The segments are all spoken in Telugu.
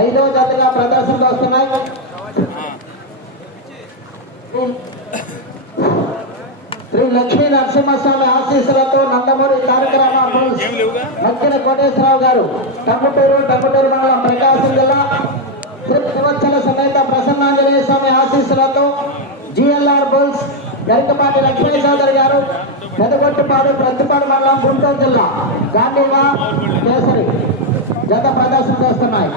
ఐదో జతగా ప్రదర్శనకు వస్తున్నాయి. శ్రీ లక్ష్మీ నరసింహస్వామి ఆశీస్సులతో నందమూరి కార్యక్రమం మక్కిన కోటేశ్వరరావు గారు టంగుటూరు టంగుటూరు మండలం ప్రకాశం జిల్లా శ్రీ శివచ్చల సమేత ప్రసన్నాంజనేయ స్వామి ఆశీస్సులతో G L R bulls Garikapati Lakshmi Chowdary గారు పెదగొట్టుపాడు ప్రతిపాడు మండలం గుంటూరు జిల్లా గాంధీవా కేసరి జత ప్రదర్శన చేస్తున్నాయి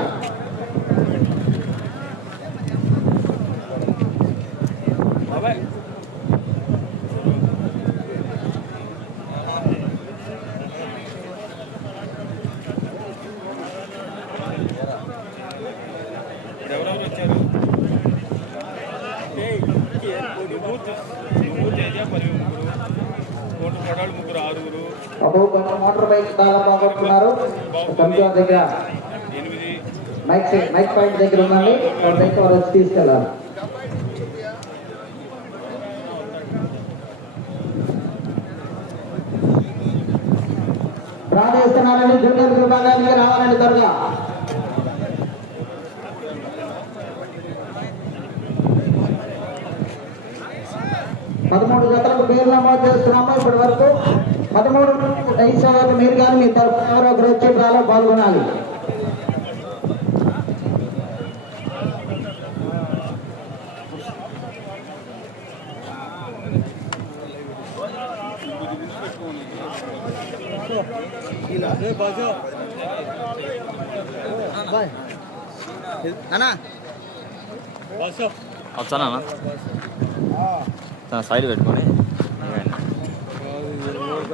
కొంచెం మోటార్ బైక్ చాలా దగ్గర మైక్ మైక్ పాయింట్ దగ్గర ఉందండి. ఒక బైక్ వారు వచ్చి తీసుకెళ్ళాలి ప్రార్థిస్తున్నానండి. జూనియర్ విభాగానికి రావాలండి త్వరగా. పదమూడు జతలకు పేరు నమోదు చేస్తున్నాము ఇప్పటి వరకు. పదమూడు ఐదు శాతం మీరు కానీ మీ తరఫున ఎవరో ఒకరు వచ్చి డ్రాలో పాల్గొనాలి. వచ్చానా అన్న. తన సైడ్ పెట్టుకొని.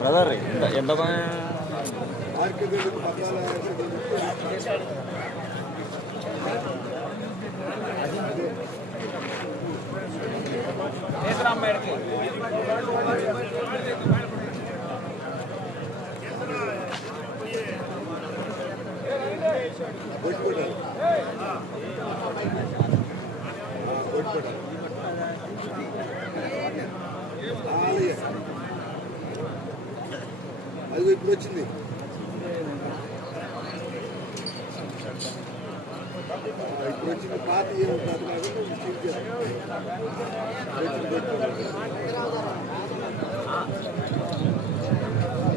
ఎంత ఎంత పని అది ఇప్పుడు వచ్చింది. ఇప్పుడు వచ్చిన పాత కాదు కాబట్టి చేస్తాం.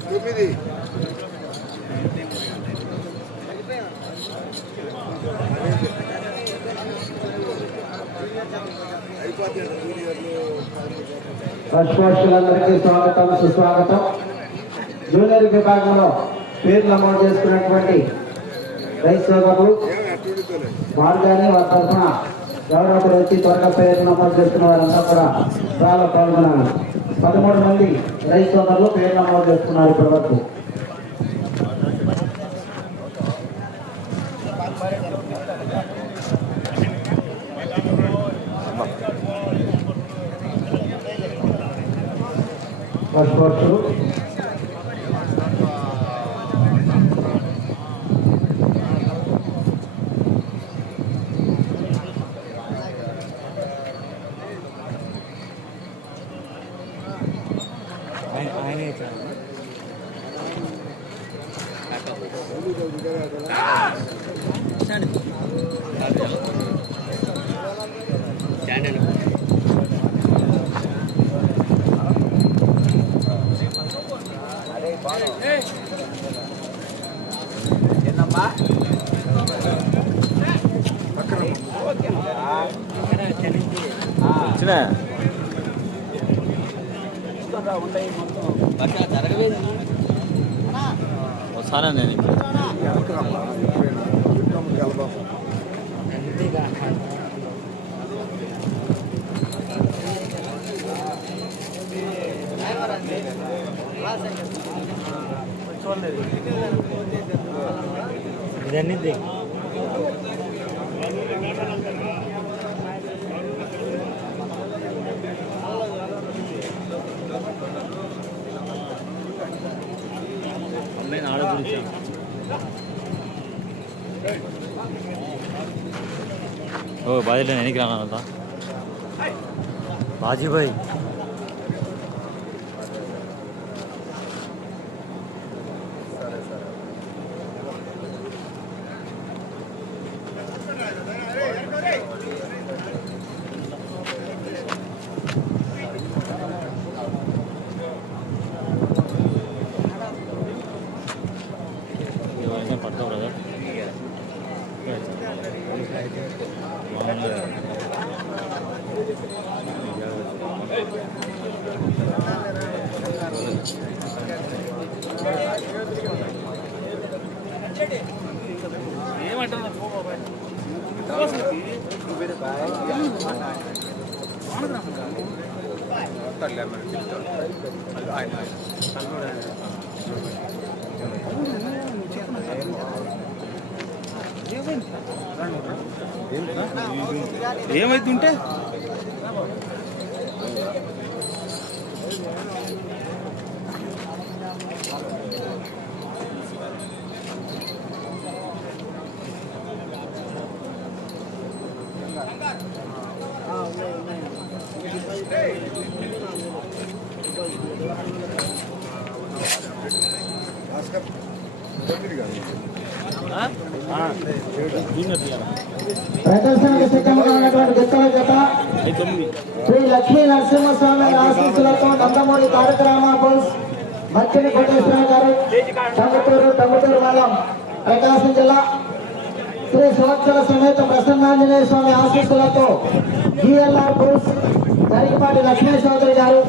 తొమ్మిది. అయిపోతాయి జూనియర్లు స్వాగతం సుస్వాగతం. జూనియర్ విభాగంలో పేర్లు నమోదు చేసుకున్నటువంటి రైతు సోదరులు వారు కానీ వారి తరఫున ఎవరో వచ్చి త్వరగా పేరు నమోదు చేసుకున్న వారంతా కూడా చాలా పాల్గొనాలి. పదమూడు మంది రైతు సోదరులు పేరు నమోదు చేసుకున్నారు ఇప్పటి వరకు ఫస్ట్ వచ్చినా? వస్తానా నేను ఇప్పుడు. ఇదన్నీ అమ్మాయి ఆడ గురించి ఓ బాధ్యత ఎనికి రానంతా బాజీబాయ్. ఏమైతుంటే ప్రదర్శనకు సిద్ధంగా ఉన్నటువంటి గిత్తల జత శ్రీ లక్ష్మీ నరసింహస్వామి ఆశీస్సులతో నందమూరి తారక రామాబోస్ మచ్చిని కోటేశ్వర గారు టంగుటూరు టంగుటూరు మండలం ప్రకాశం జిల్లా శ్రీ సంవత్సర సమేత ప్రసన్నాంజనేయ స్వామి ఆశీస్సులతో జిఎల్ఆర్ బోస్ తరిగిపాటి లక్ష్మీ చౌదరి గారు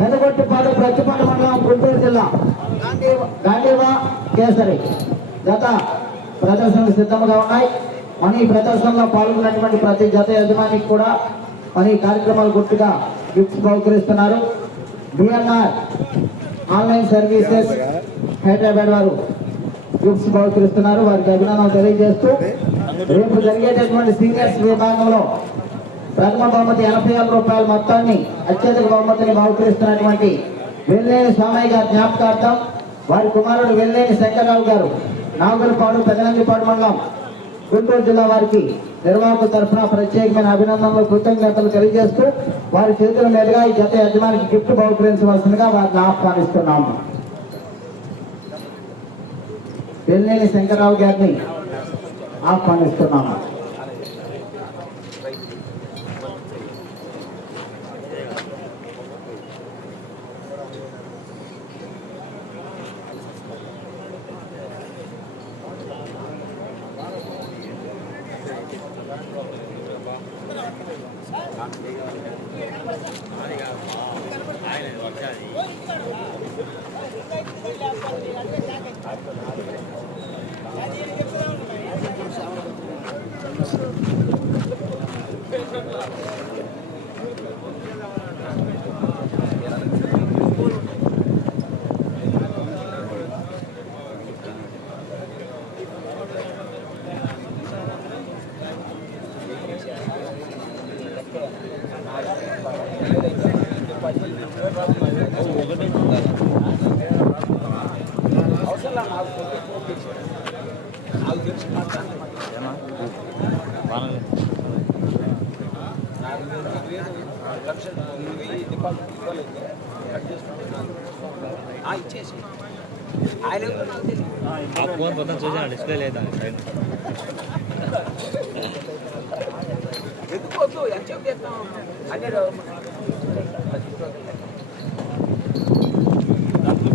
మెదగొట్టిపాడు ప్రతిపాడు మండలం గుంటూరు జిల్లా గాంధీవా కేసరి. గత ప్రదర్శనలు సిద్ధంగా ఉన్నాయి. మన ఈ ప్రదర్శనలో పాల్గొన్నటువంటి ప్రతి జత యజమానికి కూడా మన ఈ కార్యక్రమాలు గుర్తుగా గిఫ్ట్ బహుకరిస్తున్నారు. బిఎన్ఆర్ ఆన్లైన్ సర్వీసెస్ హైదరాబాద్ వారు గిఫ్ట్స్ బహుకరిస్తున్నారు. వారికి అభినందనలు తెలియజేస్తూ రేపు జరిగేటటువంటి సీనియర్స్ విభాగంలో ప్రథమ బహుమతి ఎనభై ఆరు రూపాయల మొత్తాన్ని అత్యధిక బహుమతిని బహుకరిస్తున్నటువంటి వెల్లేని స్వామయ్య గారి జ్ఞాపకార్థం వారి కుమారుడు వెల్లేని శంకర్రావు గారు నాగులపాడు పెదనందిపాడు మండలం గుంటూరు జిల్లా వారికి నిర్వాహకుల తరఫున ప్రత్యేకమైన అభినందనలు కృతజ్ఞతలు తెలియజేస్తూ వారి చేతుల మీదుగా ఈ జత యజమానికి గిఫ్ట్ బహుకరించవలసిందిగా వారిని ఆహ్వానిస్తున్నాము పెళ్ళేని శంకరరావు గారిని ఆహ్వానిస్తున్నాము Thank you. చూసిన డిస్ప్లే లేదా సైడ్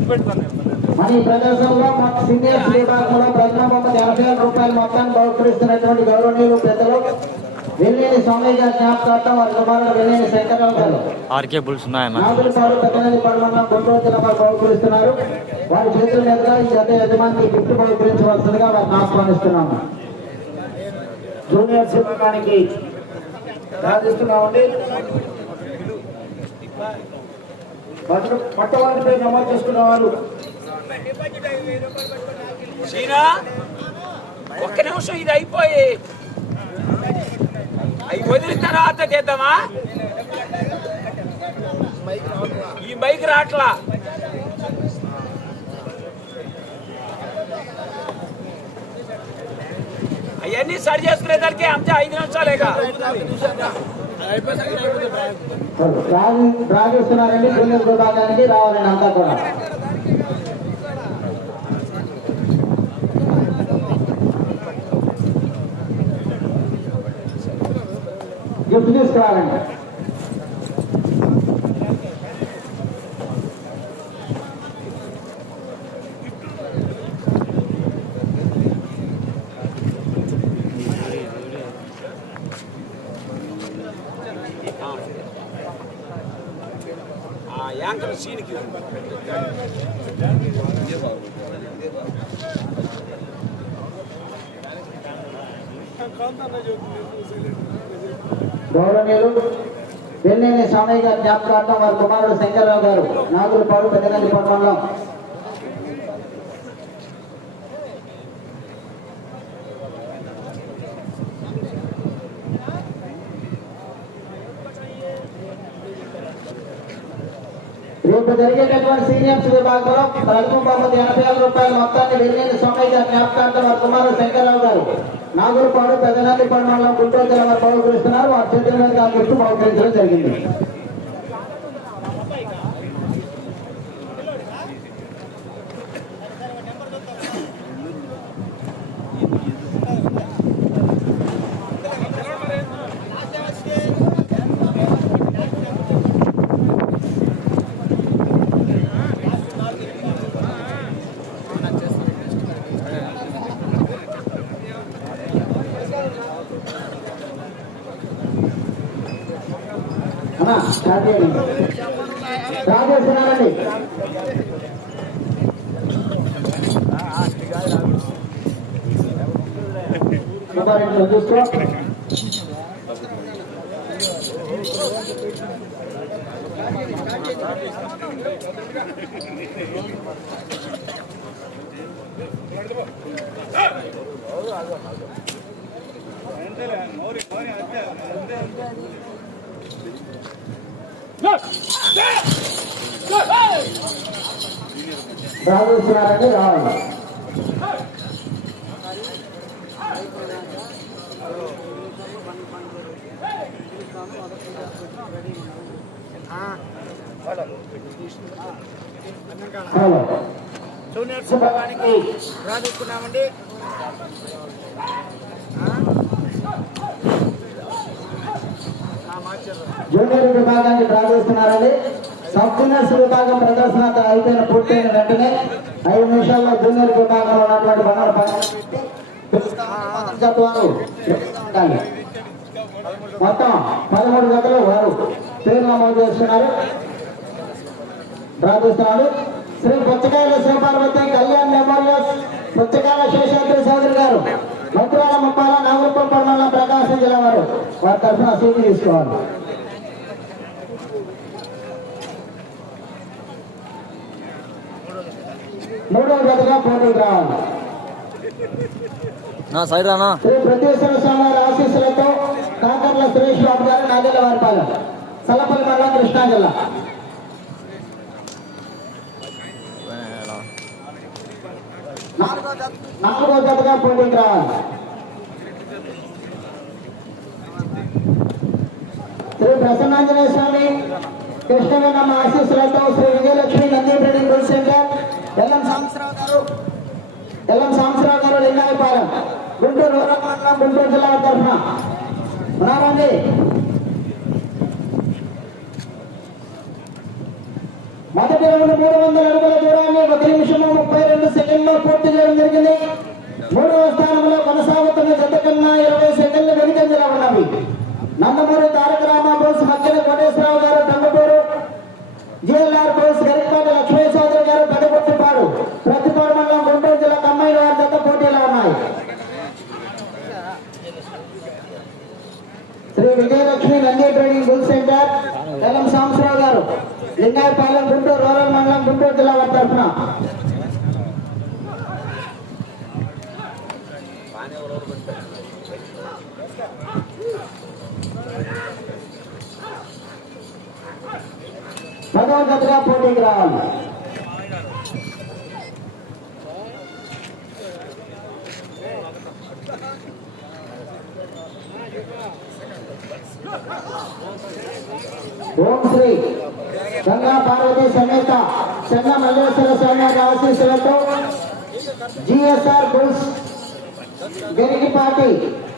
పెడతాను మన ఈ ప్రదర్శనలో మన సీనియర్స్ విభాగంలో ప్రథమ బహుమతి నలభై వేల రూపాయల మొత్తాన్ని బహుకరిస్తున్నటువంటి గౌరవనీయులు పెద్దలు వెల్లేని స్వామి గారి జ్ఞాపకార్థం వారి కుమారుడు వెల్లేని శంకరరావు గారు ఆర్కే బుల్స్ ఉన్నాయన్న. నాగులపాడు పెద్దనది పడమన్న గుంటూరు జిల్లా వారు బహుకరిస్తున్నారు వారి చేతుల మీదుగా ఈ జత యజమానికి గిఫ్ట్ బహుకరించవలసిందిగా వారిని ఆహ్వానిస్తున్నాము జూనియర్ శివకానికి సాధిస్తున్నామండి పట్టు పట్టవారిపై నమోదు చేసుకున్న వారు. సీనా ఒక్క నిమిషం ఇది అయిపోయి. వదిలిన తర్వాత చేద్దామా? ఈ బైక్ రాట్లా అవన్నీ సరి చేసుకునేసరికి అంతే ఐదు నిమిషాలేగా రాగి రాగిస్తున్నారండి రావాలండి అంతా కూడా. Portekiz kahramanı. Ah, yang kecil. వెల్లేని Swamaiah గారి జ్ఞాపకార్థం వారి కుమారుడు శంకర్రావు గారు. నాగులపాడు పెద్దగంది పట్టణంలో. రేపు జరిగేటటువంటి సీనియర్స్ విభాగంలో ప్రథమ బహుమతి ఎనభై వేల రూపాయల మొత్తాన్ని వెల్లేని స్వామయ్య గారి జ్ఞాపకార్థం వారి కుమారుడు శంకర్రావు గారు. నాగులపాడు పెద్దనంది పట్టణంలో గుంటూరు జిల్లా వారు బహుకరిస్తున్నారు. వారి చేతుల మీద ఆ గిఫ్ట్ బహుకరించడం జరిగింది. స్టార్ట్ చేయండి. స్టార్ట్ చేస్తున్నానండి. రాజేస్తున్నారండి రావాలి. జూనియర్ విభాగానికి రాజుకున్నామండి. జూనియర్ విభాగాన్ని డ్రా చేస్తున్నారండి విభాగం ప్రదర్శన అయిపోయిన పూర్తయిన వెంటనే ఐదు నిమిషాల్లో జూనియర్ విభాగంలో ఉన్నటువంటి వనరు వారు మొత్తం పదమూడు గతలు వారు పేరు నమోదు చేస్తున్నారు. ప్రార్థిస్తున్నారు శ్రీ పుచ్చకాయల శివపార్వతి కళ్యాణ్ మెమోరియల్స్ పుచ్చకాయల శేషాద్రి చౌదరి గారు మంత్రాల ముప్పాల నాగరూపం మండలం ప్రకాశం జిల్లా వారు వారి తరఫున సీటు తీసుకోవాలి. మూడవ జతగా పోటీకి రావాలి నా సైడ్ రానా శ్రీ ప్రత్యేశ్వర స్వామి వారి ఆశీస్సులతో కాకర్ల సురేష్ బాబు గారు నాగేళ్ళ వారిపాలెం సల్లపల్లి మండలం కృష్ణా జిల్లా నాలుగో జత- నాలుగో జతగా పోటీకి రావాలి శ్రీ ప్రసన్నాంజనేయ స్వామి కృష్ణగన్నమ్మ ఆశీస్సులతో Shri Vijayalakshmi Nandi trading bull centre L M Sambasravu గారు ఎల్ఎం సాంబశ్రావు గారు లింగాయపాలెం గుంటూరు రూరల్ మండలం గుంటూరు జిల్లా తరఫున. ఉన్నారండి మొదటి రౌండ్ మూడు వందల అడుగుల దూరాన్ని ఒక నిమిషము ముప్పై రెండు సెకండ్లో పూర్తి చేయడం జరిగింది. మూడవ స్థానంలో కొనసాగుతున్న జత కన్నా ఇరవై సెకండ్లు వెనుకంజలా ఉన్నవి. నందమూరి తారక రామాబోస్ మధ్యన కోటేశ్వరరావు గారు టంగుటూరు జిఎల్ఆర్ బోస్ గరికపాటి లక్ష్మీ చౌదరి గారు పెదగుర్తిపాడు ప్రతిపాడు మండలం గుంటూరు జిల్లా కమ్మాయి వారి జత పోటీలో ఉన్నాయి Shri Vijayalakshmi Nandi training bull centre తెలం Sambarao గారు లింగాయపాలెం గుంటూరు రూరల్ మండలం గుంటూరు జిల్లా వారి తరఫున పదవ జతగా పోటీకి రావాలి ఓం శ్రీ గంగా పార్వతి సమేత చెన్న మల్లేశ్వర స్వామి ఆశీస్సులతో జిఎస్ఆర్ బుల్స్ గరికిపాటి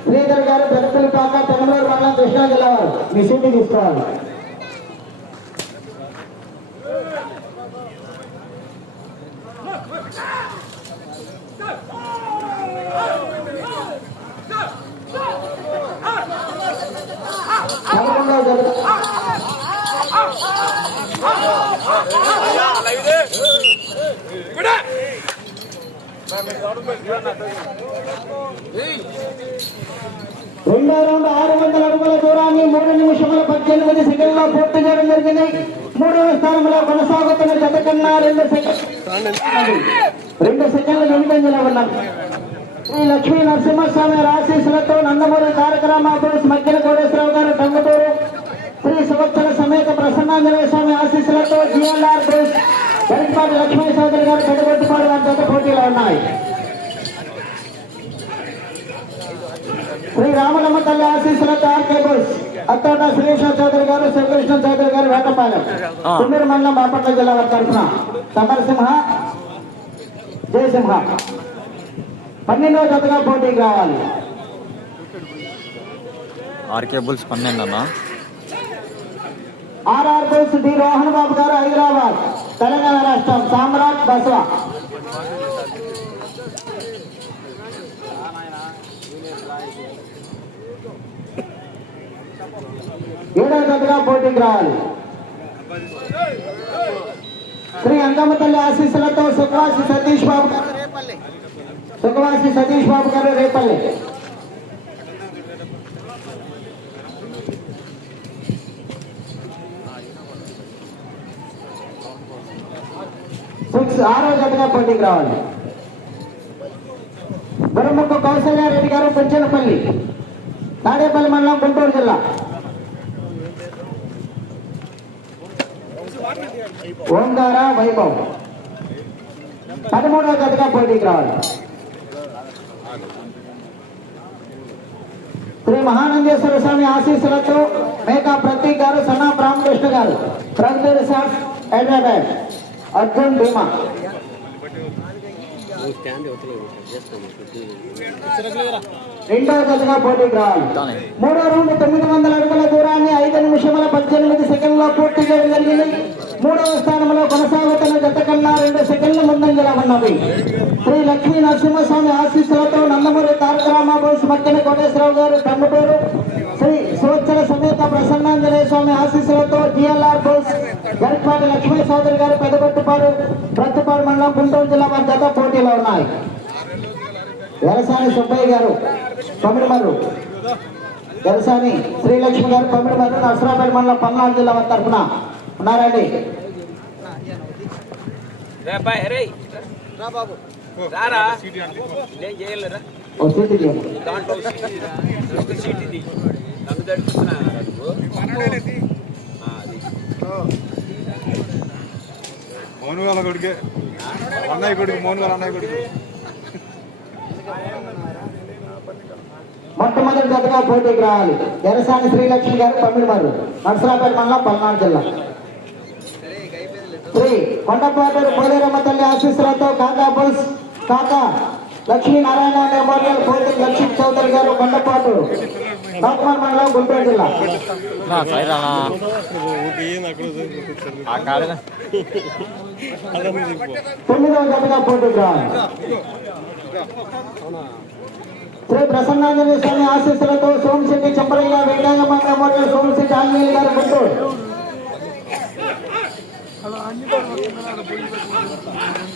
శ్రీధర్ గారు పెద్దపల్లిపాక తెలంగాణ మండలం కృష్ణా జిల్లా వారు. మీ సీటు తీసుకోవాలి పదకొండవ జత రెండో రౌండ్ ఆరు వందల అడుగుల దూరాన్ని మూడు నిమిషముల పద్దెనిమిది సెకండ్లో పూర్తి చేయడం జరిగింది. మూడవ స్థానంలో కొనసాగుతున్న జత కన్నా రెండు సెకండ్ రెండు సెకండ్లు వెనుకంజలో ఉన్నాం. శ్రీ లక్ష్మీ నరసింహస్వామి ఆశీస్సులతో నందమూరి తారక రామాపురం మధ్యన కోటేశ్వరరావు గారు టంగుటూరు. శ్రీ సువత్సర సమేత ప్రసన్నాంజనేయ స్వామి ఆశీస్సులతో జిఎల్ఆర్ బ్రూస్ గరికపాటి లక్ష్మీ సోదరి గారు పెద్దగొట్టుపాడు వారి జత పోటీలో ఉన్నాయి. శ్రీ రామలమ్మ తల్లి ఆశీస్సులతో ఆర్కే బోస్. అత్తోట శ్రీకృష్ణ చౌదరి గారు శ్రీకృష్ణ చౌదరి గారు వేటపాలెం. తుమ్మూరు మండలం బాపట్ల జిల్లా వారి తరఫున సమరసింహ జయసింహ. పన్నెండవ జతగా పోటీకి రావాలి. ఆర్కే బుల్స్ పన్నెండు అన్న R R Bose D. Rohan Babu గారు హైదరాబాద్ తెలంగాణ రాష్ట్రం సామ్రాట్ బస్వా. జతగా పోటీకి రావాలి. శ్రీ అంగమ్మ తల్లి ఆశీస్సులతో సుఖవాసి సతీష్ బాబు గారు రేపల్లి. సుఖవాసి సతీష్ బాబు గారు రేపల్లి. సిక్స్ ఆరో జతగా పోటీకి రావాలి. బురముఖ కౌశల్యారెడ్డి గారు పెంచనపల్లి. తాడేపల్లి మండలం గుంటూరు జిల్లా. ఓంకార వైభవ్. పదమూడవ జతగా పోటీకి రావాలి. శ్రీ మహానందేశ్వర స్వామి ఆశీస్సులతో మేకా ప్రతీక్ గారు సన్నా రామకృష్ణ గారు ప్రగతి రిసార్ట్స్ హైదరాబాద్ అర్జున్ భీమా. రెండవ జతగా పోటీకి రావాలి. మూడో రౌండ్ తొమ్మిది వందల అడుగుల దూరాన్ని ఐదు నిమిషముల పద్దెనిమిది సెకండ్లో పూర్తి చేయడం జరిగింది. మూడవ స్థానంలో కొనసాగుతున్న గత కన్నా రెండు సెకండ్ల ముందంజలా ఉన్నవి. శ్రీ లక్ష్మీ నరసింహస్వామి ఆశీస్సులతో నందమూరి తారక రామాబోస్ మక్కన కోటేశ్వరరావు గారు తమ్ముటూరు శ్రీ సువచ్చల సమేత ప్రసన్నాంజనేయ స్వామి ఆశీస్సులతో జిఎల్ఆర్ బోస్ గరిపాటి లక్ష్మీ సోదరి గారు పెదగొట్టుపాడు ప్రతిపాడు మండలం గుంటూరు జిల్లా వారి గత పోటీలో ఉన్నాయి. వ్యవసాయ సుబ్బయ్య గారు తమిళమరు వ్యవసాయ శ్రీలక్ష్మి గారు తమిళమరు నర్సరాపేట మండలం పల్నాడు జిల్లా వారి తరఫున. ఉన్నారండి. రే అబ్బాయి, రే. రారా? నేను చేయలేరా. దాంట్లో సీట్ ఇది. నన్ను మోహన్ వాళ్ళ కొడుకే. అన్నయ్య కొడుకు మోహన్ వాళ్ళ అన్నయ్య కొడుకు. మొట్టమొదటి జతగా పోటీకి రావాలి. వ్యవసాయ శ్రీలక్ష్మి గారు తమిళమర్రు నర్సరాపేట మండలం పల్నాడు జిల్లా. శ్రీ కొండపాటూరు కోడేరమ్మ తల్లి ఆశీస్సులతో కాకా బుల్స్ కాకా లక్ష్మీనారాయణ మెమోరియల్ పోటీ లక్ష్మీ చౌదరి గారు కొండపాటు నాగమల్ మండలం గుంటూరు జిల్లా. తొమ్మిదవ జతగా శ్రీ ప్రసన్నాంజనేయ స్వామి ఆశీస్సులతో సోమశెట్టి చంపరయ్య వెంకయ్యమ్మ మెమోరియల్ సోమశెట్టి ఆంజనేయులు గారు గుంటూరు పోటీకి రావాలి ఇంటిగా జత ఆర్కే బుల్స్ పన్నెండు చాలు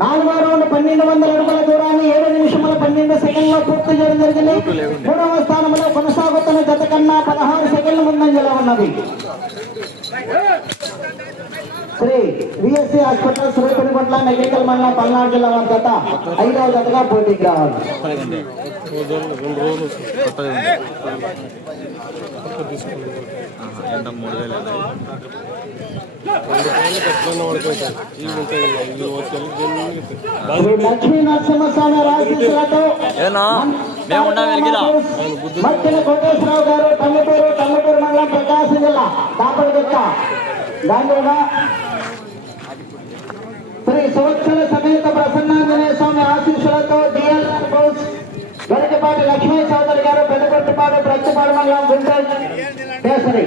నాలుగో రౌండ్ పన్నెండు వందల అడుగుల దూరాన్ని ఏడు నిమిషముల పన్నెండు సెకండ్లో పూర్తి చేయడం జరిగింది మూడవ స్థానంలో కొనసాగుతున్న జత కన్నా పదహారు సెకండ్ల ముందంజలో ఉన్నది Shri V S C hospital Sripathipatla medical మండలం పల్నాడు జిల్లా వారి జత ఐదవ జతగా పోటీకి రావాలి లక్ష్మీ నరసింహస్వామి మేము వెలిగిదా? మక్కిన కోటేశ్వరరావు గారు టంగుటూరు టంగుటూరు మండలం ప్రకాశం జిల్లా దాపలగుట్ట గాంధీగా శ్రీ సంవత్సర సమేత ప్రసన్నాంజనేయ స్వామి ఆశీస్సులతో డిఎల్ బౌస్ గరికపాటి లక్ష్మీ చౌదరి గారు పెదకొట్టుపాడు ప్రత్తిపాడు మండలం గుంటూరు కేసరి.